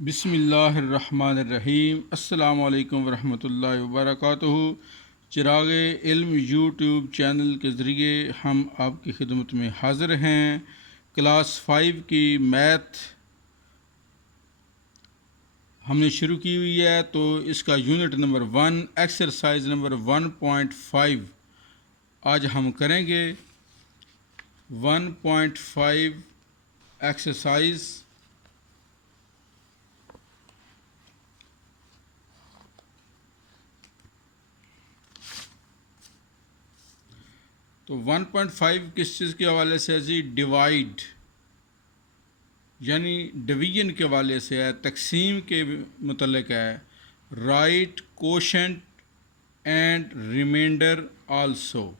बिस्मिल्लाहिर्रहमानिर्रहीम। अस्सलामु अलैकुम वरहमतुल्लाहि वबरकातुहू। चिराग इल्म यूट्यूब चैनल के ज़रिए हम आपकी खिदमत में हाज़िर हैं। क्लास 5 की मैथ हमने शुरू की हुई है, तो इसका यूनिट नंबर 1 एक्सरसाइज नंबर 1.5 आज हम करेंगे। 1.5 एक्सरसाइज तो 1.5 किस चीज़ के हवाले से है जी? डिवाइड यानी डिवीजन के हवाले से है, तकसीम के मुतल्लिक़ है। Write quotient and remainder also.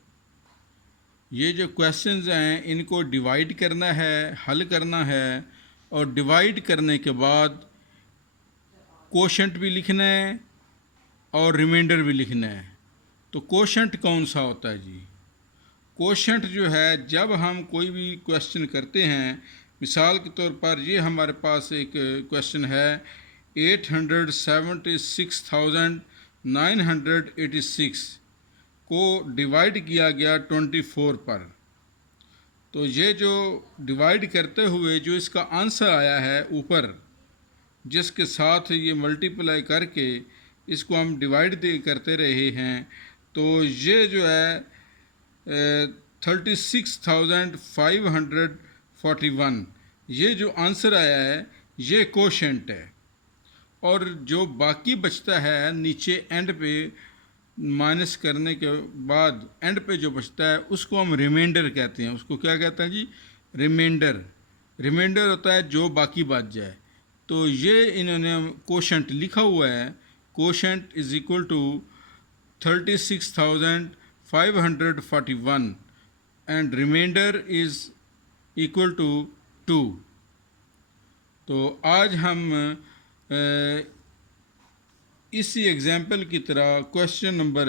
ये जो क्वेश्चंस हैं इनको डिवाइड करना है, हल करना है, और डिवाइड करने के बाद कोशेंट भी लिखना है और रिमाइंडर भी लिखना है। तो कोशेंट कौन सा होता है जी? कोशेंट जो है, जब हम कोई भी क्वेश्चन करते हैं, मिसाल के तौर पर ये हमारे पास एक क्वेश्चन है 876,986 को डिवाइड किया गया 24 पर। तो ये जो डिवाइड करते हुए जो इसका आंसर आया है ऊपर, जिसके साथ ये मल्टीप्लाई करके इसको हम डिवाइड करते रहे हैं, तो ये जो है 36,541 ये जो आंसर आया है ये कोशेंट है। और जो बाकी बचता है नीचे एंड पे माइनस करने के बाद एंड पे जो बचता है उसको हम रिमाइंडर कहते हैं। उसको क्या कहते हैं जी? रिमाइंडर। रिमाइंडर होता है जो बाकी बच जाए। तो ये इन्होंने कोशेंट लिखा हुआ है। Quotient is equal to 36,541 and remainder is equal to 2। तो आज हम इसी एग्जाम्पल की तरह क्वेश्चन नंबर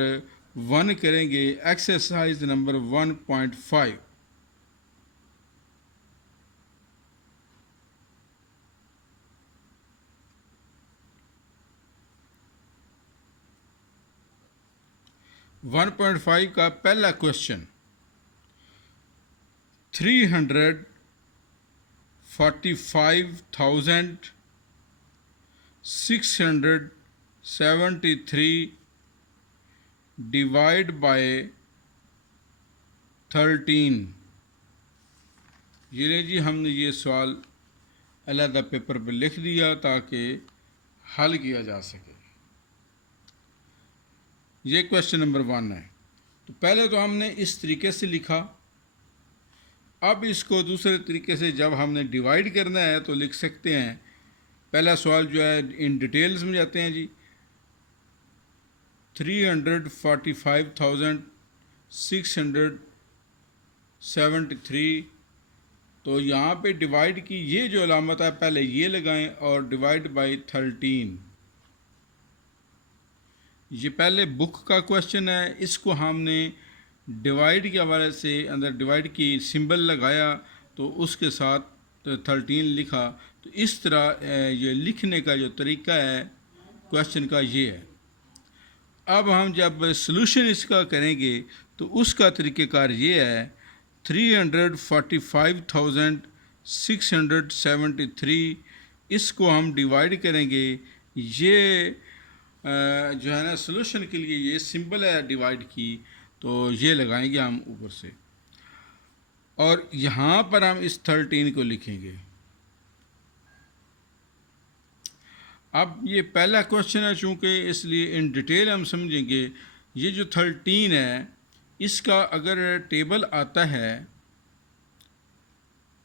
1 करेंगे, exercise number 1.5। One point five का पहला क्वेश्चन 345,673 डिवाइड बाय 13। ये जी हमने ये सवाल अलहदा पेपर पर लिख दिया ताकि हल किया जा सके। ये क्वेश्चन नंबर 1 है। तो पहले तो हमने इस तरीके से लिखा। अब इसको दूसरे तरीके से जब हमने डिवाइड करना है तो लिख सकते हैं। पहला सवाल जो है इन डिटेल समझाते हैं जी। 345,673, तो यहाँ पे डिवाइड की ये जो अलामत है पहले ये लगाएं और डिवाइड बाय 13। ये पहले बुक का क्वेश्चन है, इसको हमने डिवाइड के हवाले से अंदर डिवाइड की सिंबल लगाया तो उसके साथ 13 लिखा। तो इस तरह ये लिखने का जो तरीका है क्वेश्चन का ये है। अब हम जब सॉल्यूशन इसका करेंगे तो उसका तरीक़ेकार ये है। 345,673 इसको हम डिवाइड करेंगे। ये जो है ना सॉल्यूशन के लिए ये सिंबल है डिवाइड की, तो ये लगाएंगे हम ऊपर से, और यहाँ पर हम इस 13 को लिखेंगे। अब ये पहला क्वेश्चन है चूँकि, इसलिए इन डिटेल हम समझेंगे। ये जो 13 है इसका अगर टेबल आता है,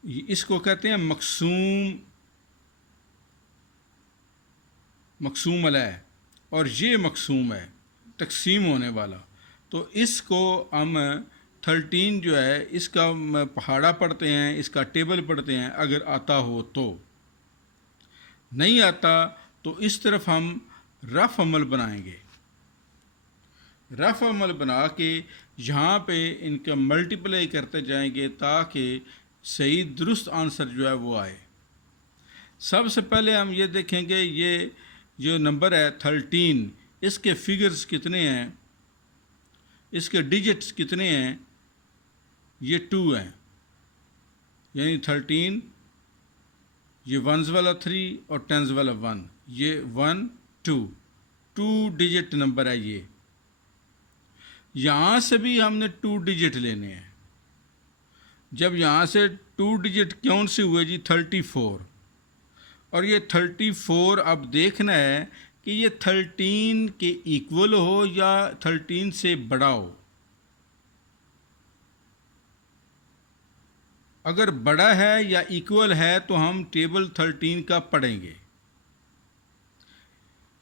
इसको कहते हैं मकसूम अलैह, और ये मकसूम है तकसीम होने वाला। तो इसको हम 13 जो है इसका पहाड़ा पढ़ते हैं, इसका टेबल पढ़ते हैं अगर आता हो तो। नहीं आता तो इस तरफ हम रफ अमल बनाएंगे। रफ अमल बना के यहाँ पे इनका मल्टीप्लाई करते जाएंगे ताकि सही दुरुस्त आंसर जो है वो आए। सबसे पहले हम ये देखेंगे ये जो नंबर है 13, इसके फिगर्स कितने हैं, इसके डिजिट्स कितने हैं। ये 2 हैं, यानी 13, ये वंस वाला 3 और टेंस वाला 1, ये 1 2 डिजिट नंबर है ये। यहाँ से भी हमने 2 डिजिट लेने हैं। जब यहाँ से 2 डिजिट कौन से हुए जी, 34, और ये 34 अब देखना है कि ये 13 के इक्वल हो या 13 से बड़ा हो। अगर बड़ा है या इक्वल है तो हम टेबल 13 का पढ़ेंगे,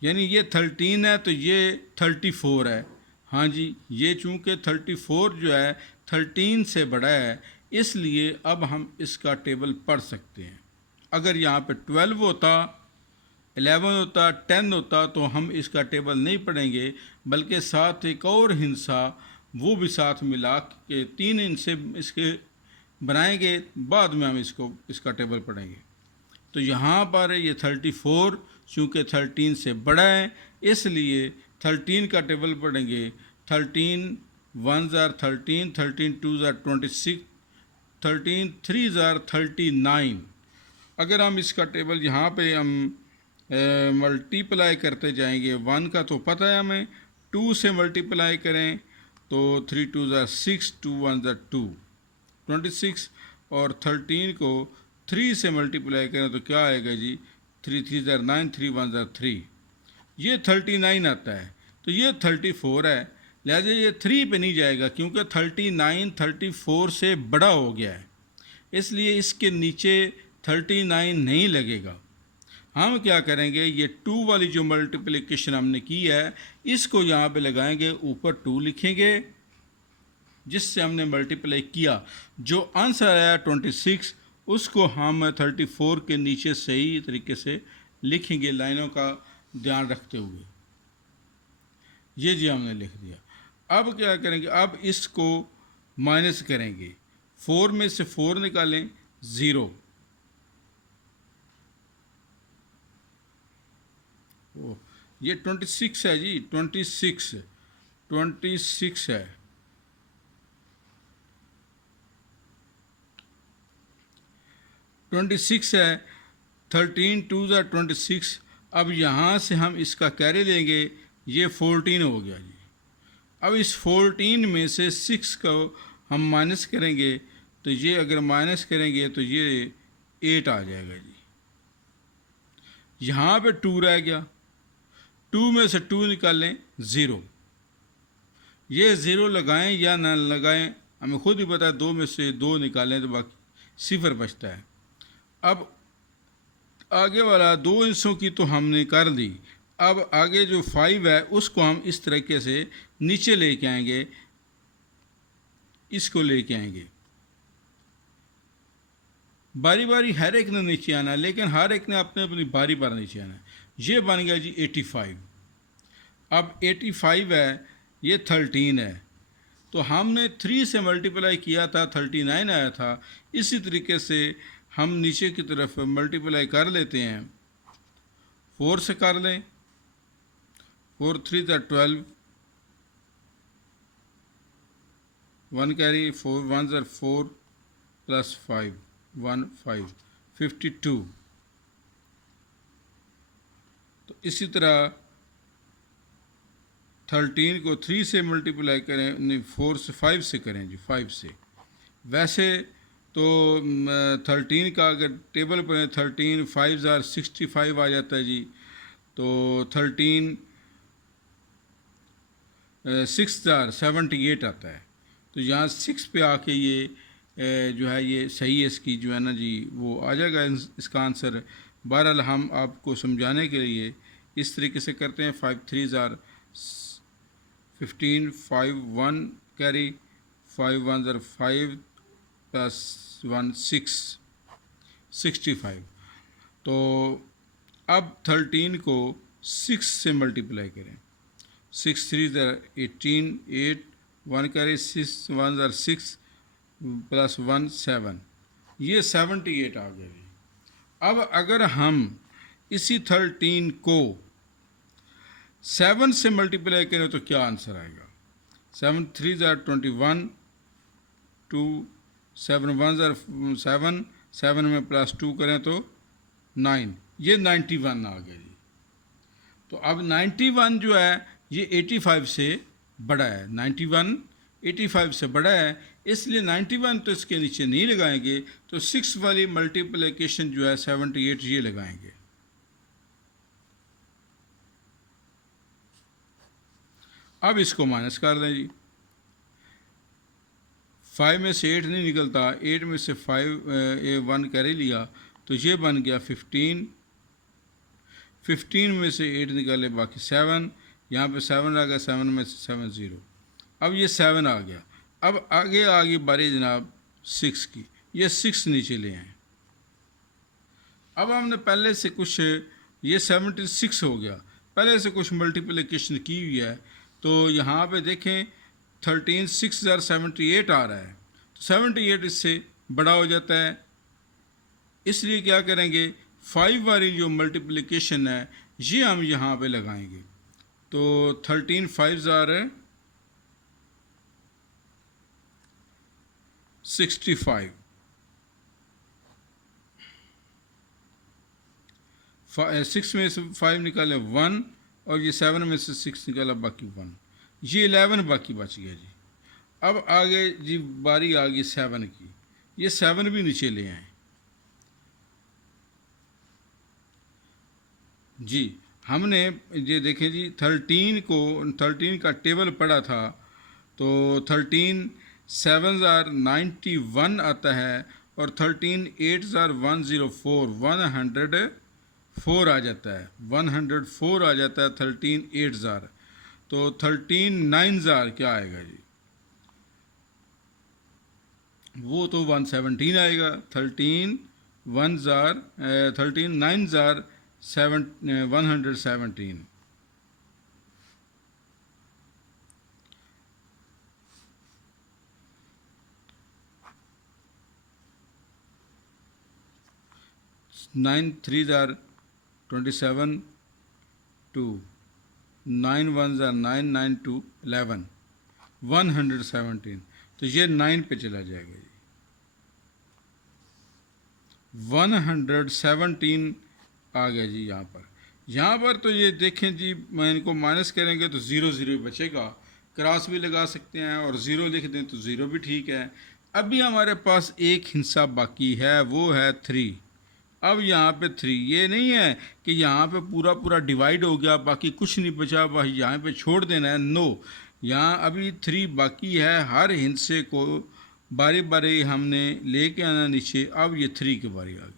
यानी ये 13 है तो ये 34 है। हाँ जी, ये चूँकि 34 जो है 13 से बड़ा है, इसलिए अब हम इसका टेबल पढ़ सकते हैं। अगर यहाँ पे 12 होता, 11 होता, 10 होता तो हम इसका टेबल नहीं पढ़ेंगे, बल्कि साथ एक और हिस्सा वो भी साथ मिला के 3 हिस्से इसके बनाएंगे, बाद में हम इसका टेबल पढ़ेंगे। तो यहाँ पर ये 34 चूँकि 13 से बड़ा है, इसलिए 13 का टेबल पढ़ेंगे। 13 1s are 13, 13 2s are 26, 13 3s are 39। अगर हम इसका टेबल यहाँ पे हम मल्टीप्लाई करते जाएंगे, 1 का तो पता है हमें, 2 से मल्टीप्लाई करें तो 3 2s are 6, 2 1s are 2, 26, और 13 को 3 से मल्टीप्लाई करें तो क्या आएगा जी, 3 3s are 9, 3 1s are 3, ये 39 आता है। तो ये 34 है, लिहाजा ये 3 पे नहीं जाएगा क्योंकि 39 34 से बड़ा हो गया है, इसलिए इसके नीचे 39 नहीं लगेगा। हम क्या करेंगे, ये 2 वाली जो मल्टीप्लिकेशन हमने की है इसको यहाँ पे लगाएंगे, ऊपर 2 लिखेंगे जिससे हमने मल्टीप्लाई किया। जो आंसर आया 26, उसको हम 34 के नीचे सही तरीके से लिखेंगे, लाइनों का ध्यान रखते हुए। ये जी हमने लिख दिया। अब क्या करेंगे, अब इसको माइनस करेंगे, 4 में से 4 निकालें, 0, ये 26 है जी, 26 है। 26 है, 13 2s are 26। अब यहाँ से हम इसका कैरी लेंगे, ये 14 हो गया जी। अब इस 14 में से 6 को हम माइनस करेंगे, तो ये अगर माइनस करेंगे तो ये 8 आ जाएगा जी। यहाँ पे 2 रह गया, 2 में से 2 निकालें, 0। ये 0 लगाएं या ना लगाएं हमें खुद ही पता है, 2 में से 2 निकालें तो बाकी 0 बचता है। अब आगे वाला 2 हिस्सों की तो हमने कर दी। अब आगे जो 5 है उसको हम इस तरीके से नीचे लेके आएंगे, इसको लेके आएंगे, बारी बारी हर एक ने नीचे आना है, लेकिन हर एक ने अपने अपनी बारी पर नीचे आना है। ये बन गया जी 85। अब 85 है, ये 13 है, तो हमने 3 से मल्टीप्लाई किया था, 39 आया था। इसी तरीके से हम नीचे की तरफ मल्टीप्लाई कर लेते हैं, 4 से कर लें, 4 3s are 12, 1 carry, 4 1s are 4 plus 5 1 5 52। तो इसी तरह 13 को 3 से मल्टीप्लाई करें, नहीं 4 से 5 से करें जी, 5 से। वैसे तो 13 का अगर टेबल पर 13 5s are 65 आ जाता है जी। तो 13 6s are 78 आता है। तो यहाँ 6 पे आके ये जो है ये सही है इसकी जो है ना जी, वो आ जाएगा इसका आंसर। बहरहाल हम आपको समझाने के लिए इस तरीके से करते हैं। 5 3s are 15, 5 1 carry, 5 1s are 5 plus 1 6 65। तो अब 13 को 6 से मल्टीप्लाई करें, 6 3s are 18, 8 1 carry, 6 1s are 6 plus 1 7, ये 78 आ गया। अब अगर हम इसी 13 को 7 से मल्टीप्लाई करें तो क्या आंसर आएगा? 7 3 ज़ार 21, 2 7 1 ज़ार 7, 7 में +2 करें तो 9, ये 91 आ गया जी। तो अब 91 जो है ये 85 से बड़ा है, 91 85 से बड़ा है, इसलिए 91 तो इसके नीचे नहीं लगाएंगे, तो 6 वाली मल्टीप्लिकेशन जो है 78 ये लगाएंगे। अब इसको माइनस कर लें जी। 5 में से 8 नहीं निकलता, 8 में से 1 कर ही लिया, तो ये बन गया 15। 15 में से 8 निकाले बाकी 7, यहाँ पे 7 आ गया, 7 में से 7 0। अब ये 7 आ गया। अब आगे आ गई बारी जनाब 6 की, ये 6 नीचे ले आए। अब हमने पहले से कुछ, ये 76 हो गया, पहले से कुछ मल्टीप्लिकेशन की हुई है, तो यहाँ पे देखें 13 6 ज़ार 78 आ रहा है, तो 78 इससे बड़ा हो जाता है, इसलिए क्या करेंगे 5 वाली जो मल्टीप्लिकेशन है ये हम यहाँ पे लगाएंगे। तो 13 5 ज़ार 65, 6 में से 5 निकाले 1, और ये 7 में से 6 निकाला बाकी 1, ये 11 बाकी बच गया जी। अब आगे जी बारी आ गई 7 की, ये 7 भी नीचे ले आए जी। हमने ये देखें जी 13 का टेबल पढ़ा था, तो 13 7 ज़ार 91 आता है, और 13 8 ज़ार 104 104 आ जाता है, 104 आ जाता है 13 8 ज़ार। तो 13 9 ज़ार क्या आएगा जी? वो तो 117 आएगा। 13 1 ज़ार 13 9 ज़ार 117। नाइन 3 ज़ार 27, 2 9 1 ज़ार 9 9 2 11 117, तो ये 9 पे चला जाएगा जी। 117 आ गया जी यहाँ पर तो ये देखें जी, मैं इनको माइनस करेंगे तो 0 0 बचेगा, क्रॉस भी लगा सकते हैं और 0 लिख दें तो 0 भी ठीक है। अभी हमारे पास एक हिस्सा बाकी है, वो है 3। अब यहाँ पे 3, ये नहीं है कि यहाँ पे पूरा पूरा डिवाइड हो गया बाकी कुछ नहीं बचा, बस यहाँ पे छोड़ देना है, नो, यहाँ अभी 3 बाकी है। हर हिस्से को बारी बारी हमने लेके आना नीचे। अब ये 3 की बारी आ गई,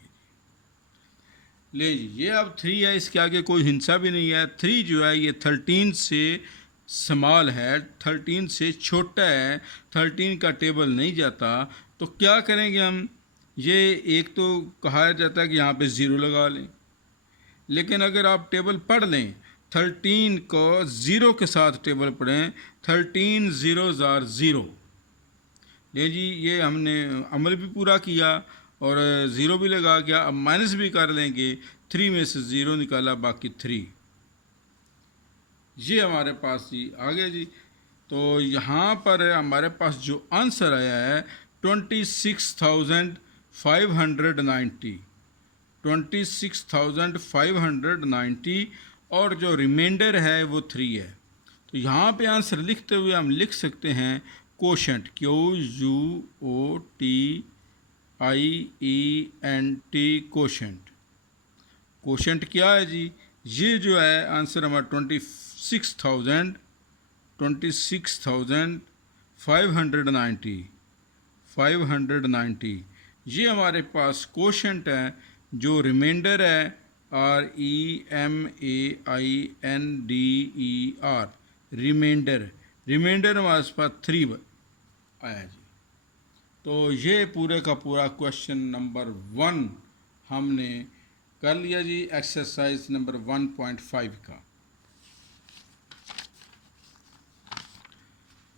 ले जी, ये अब 3 है, इसके आगे कोई हिस्सा भी नहीं है। 3 जो है ये 13 से स्मॉल है, 13 से छोटा है, 13 का टेबल नहीं जाता, तो क्या करेंगे हम? ये एक तो कहा जाता है कि यहाँ पे 0 लगा लें, लेकिन अगर आप टेबल पढ़ लें 13 को 0 के साथ टेबल पढ़ें, 13 0 ज़ार 0, ले जी, ये हमने अमल भी पूरा किया और 0 भी लगा गया। अब माइनस भी कर लेंगे, 3 में से 0 निकाला बाकी 3, ये हमारे पास जी आ गया जी। तो यहाँ पर हमारे पास जो आंसर आया है 26,590, 26,590, और जो रिमाइंडर है वो 3 है। तो यहाँ पे आंसर लिखते हुए हम लिख सकते हैं कोशेंट, QUOTIENT, कोशेंट। कोशेंट क्या है जी? ये जो है आंसर हमारा 26,590, ये हमारे पास कोशेंट है। जो रिमाइंडर है REMAINDER, रिमाइंडर हमारे पास 3 आया जी। तो ये पूरे का पूरा क्वेश्चन नंबर 1 हमने कर लिया जी, एक्सरसाइज नंबर 1.5 का।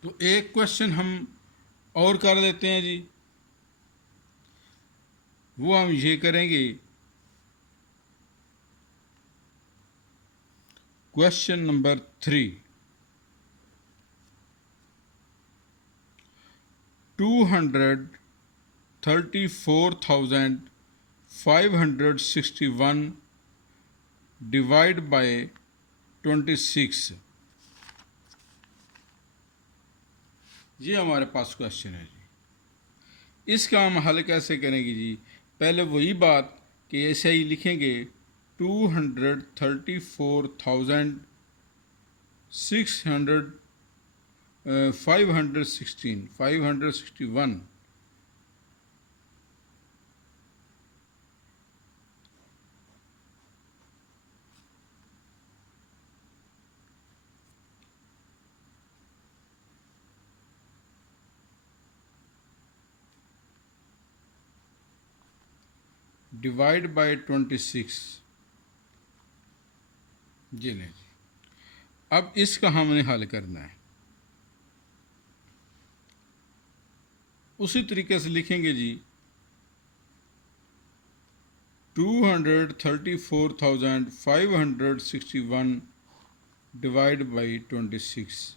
तो एक क्वेश्चन हम और कर लेते हैं जी, वो हम ये करेंगे क्वेश्चन नंबर 3, 234,561 डिवाइड बाय 26, ये हमारे पास क्वेश्चन है जी। इसका हम हल कैसे करेंगे जी? पहले वही बात कि ऐसे ही लिखेंगे 234,600 561 डिवाइड बाय 26, जी नहीं जी। अब इसका हमने हल करना है। उसी तरीके से लिखेंगे जी 234,561 डिवाइड बाई 26।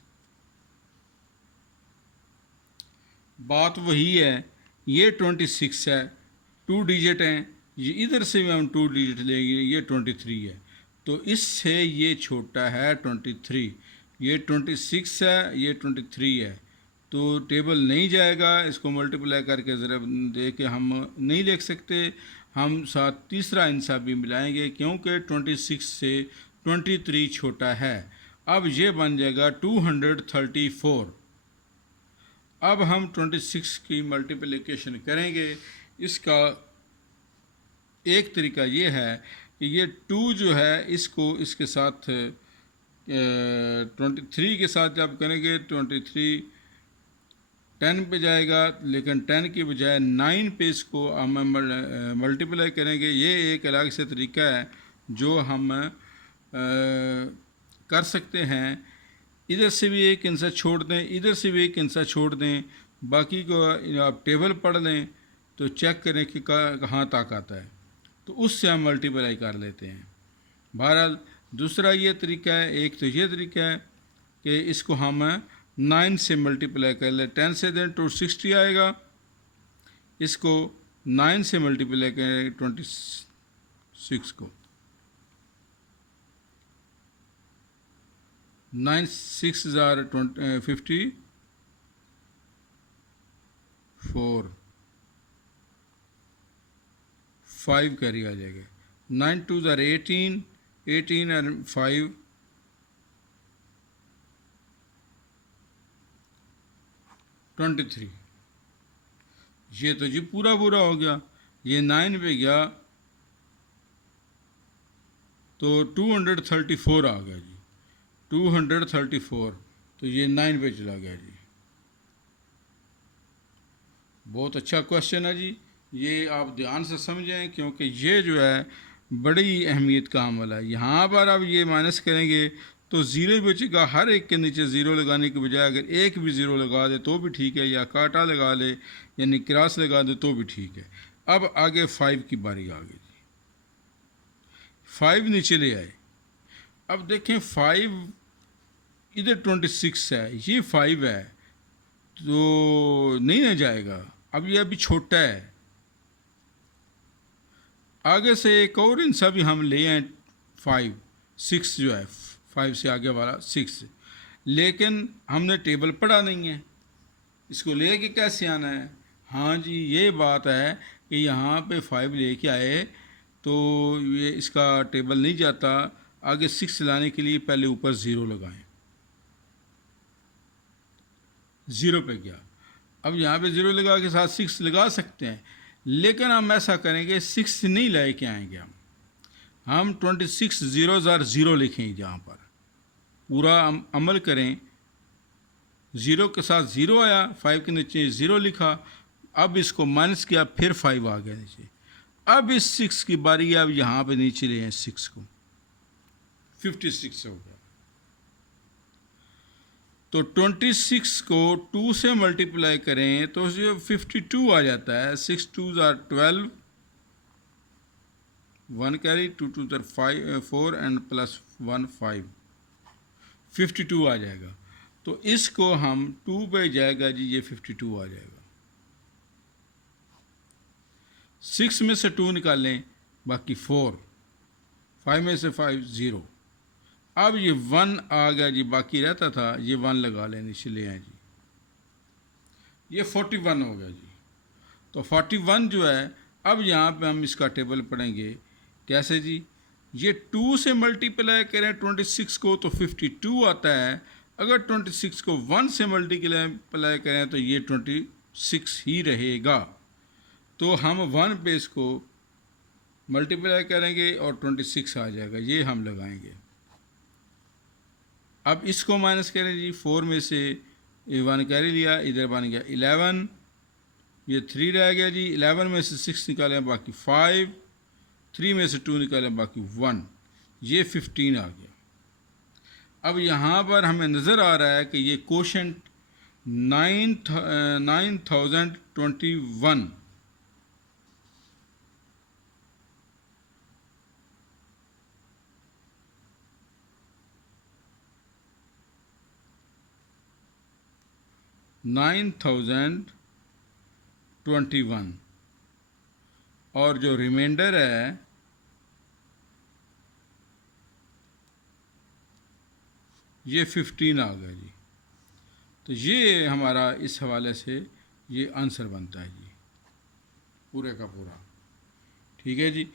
बात वही है, ये 26 है, 2 डिजिट हैं, ये इधर से भी हम 2 डिजिट लेंगे, ये 23 है, तो इससे ये छोटा है 23। ये 26 है, ये 23 है, तो टेबल नहीं जाएगा। इसको मल्टीप्लाई करके ज़रा दे के हम नहीं लिख सकते। हम साथ तीसरा इंसा भी मिलाएंगे क्योंकि 26 से 23 छोटा है। अब ये बन जाएगा 234। अब हम 26 की मल्टीप्लिकेशन करेंगे। इसका एक तरीका ये है कि ये 2 जो है इसको इसके साथ 23 के साथ जब करेंगे 23 10 पे जाएगा, लेकिन 10 की बजाय 9 पे इसको हम मल्टीप्लाई करेंगे। ये एक अलग से तरीका है जो हम कर सकते हैं। इधर से भी एक इंसा छोड़ दें, इधर से भी एक इंसा छोड़ दें, बाकी को आप टेबल पढ़ लें तो चेक करें कि कहाँ तक आता है, तो उससे हम मल्टीप्लाई कर लेते हैं। बहरहाल दूसरा ये तरीका है। एक तो ये तरीका है कि इसको हम 9 से मल्टीप्लाई कर ले, 10 से दें तो 60 आएगा। इसको 9 से मल्टीप्लाई करें 26 को, 9 6 54, 5 कैरी आ जाएगा। 9 2 18, 18 और 5 23। ये तो जी पूरा हो गया। ये 9 पे गया तो 234 आ गया जी, 234। तो ये 9 पे चला गया जी। बहुत अच्छा क्वेश्चन है जी, ये आप ध्यान से समझें क्योंकि ये जो है बड़ी अहमियत का अमल है। यहाँ पर अब ये माइनस करेंगे तो ज़ीरो बचेगा। हर एक के नीचे ज़ीरो लगाने के बजाय अगर एक भी ज़ीरो लगा दे तो भी ठीक है, या काटा लगा ले यानी क्रॉस लगा दे तो भी ठीक है। अब आगे 5 की बारी आ गई जी। 5 नीचे ले आए। अब देखें 5 इधर 26 है, ये 5 है, तो नहीं ना जाएगा। अब ये अभी छोटा है। आगे से एक और इंसा भी हम ले आए 5 6 जो है 5 से आगे वाला 6, लेकिन हमने टेबल पढ़ा नहीं है, इसको ले के कैसे आना है? हाँ जी, ये बात है कि यहाँ पे 5 लेके आए तो ये इसका टेबल नहीं जाता। आगे 6 लाने के लिए पहले ऊपर 0 लगाएं, 0 पे गया। अब यहाँ पे 0 लगा के साथ 6 लगा सकते हैं, लेकिन हम ऐसा करेंगे 6 नहीं लाए के आएंगे। हम 26 0 लिखें, जहाँ पर पूरा अमल करें। 0 के साथ 0 आया, 5 के नीचे 0 लिखा। अब इसको माइनस किया, फिर 5 आ गया नीचे। अब इस 6 की बारी है। अब यहाँ पे नीचे ले हैं 6 को, 56 हो गया। तो 26 को 2 से मल्टीप्लाई करें तो 52 आ जाता है। 6 2 12, 1 कैरी, 2 2 4 एंड प्लस 1 5। 52 आ जाएगा। तो इसको हम 2 पे जाएगा जी, ये 52 आ जाएगा। 6 में से 2 निकालें, बाकी 4, 5 में से 5 0। अब ये 1 आ गया जी, बाकी रहता था, ये 1 लगा लें, नीचे ले आए जी, ये 41 हो गया जी। तो 41 जो है, अब यहाँ पे हम इसका टेबल पढ़ेंगे कैसे जी। ये 2 से मल्टीप्लाई करें 26 को तो 52 आता है। अगर 26 को 1 से मल्टीप्लाई करें तो ये 26 ही रहेगा। तो हम 1 पे इसको मल्टीप्लाई करेंगे और 26 आ जाएगा, ये हम लगाएंगे। अब इसको माइनस करें जी, 4 में से 1 कैरी लिया, इधर बन गया 11, ये 3 रह गया जी। 11 में से 6 निकालें, बाकी 5, 3 में से 2 निकालें, बाकी 1, ये 15 आ गया। अब यहाँ पर हमें नज़र आ रहा है कि ये कोशेंट 9021 9021 और जो रिमाइंडर है ये 15 आ गया जी। तो ये हमारा इस हवाले से ये आंसर बनता है जी, पूरे का पूरा। ठीक है जी।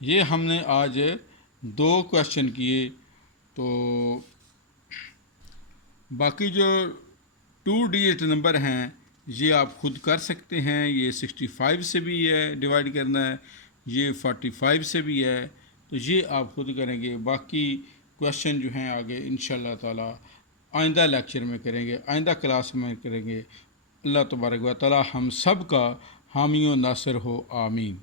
ये हमने आज 2 क्वेश्चन किए। तो बाकी जो 2 डिजिट नंबर हैं ये आप खुद कर सकते हैं। ये 65 से भी है डिवाइड करना है, ये 45 से भी है, तो ये आप खुद करेंगे। बाकी क्वेश्चन जो हैं आगे इंशाअल्लाह ताला आइंदा लेक्चर में करेंगे, आइंदा क्लास में करेंगे। अल्लाह तबारक व तआला हम सब का हामी व नासिर हो, आमीन।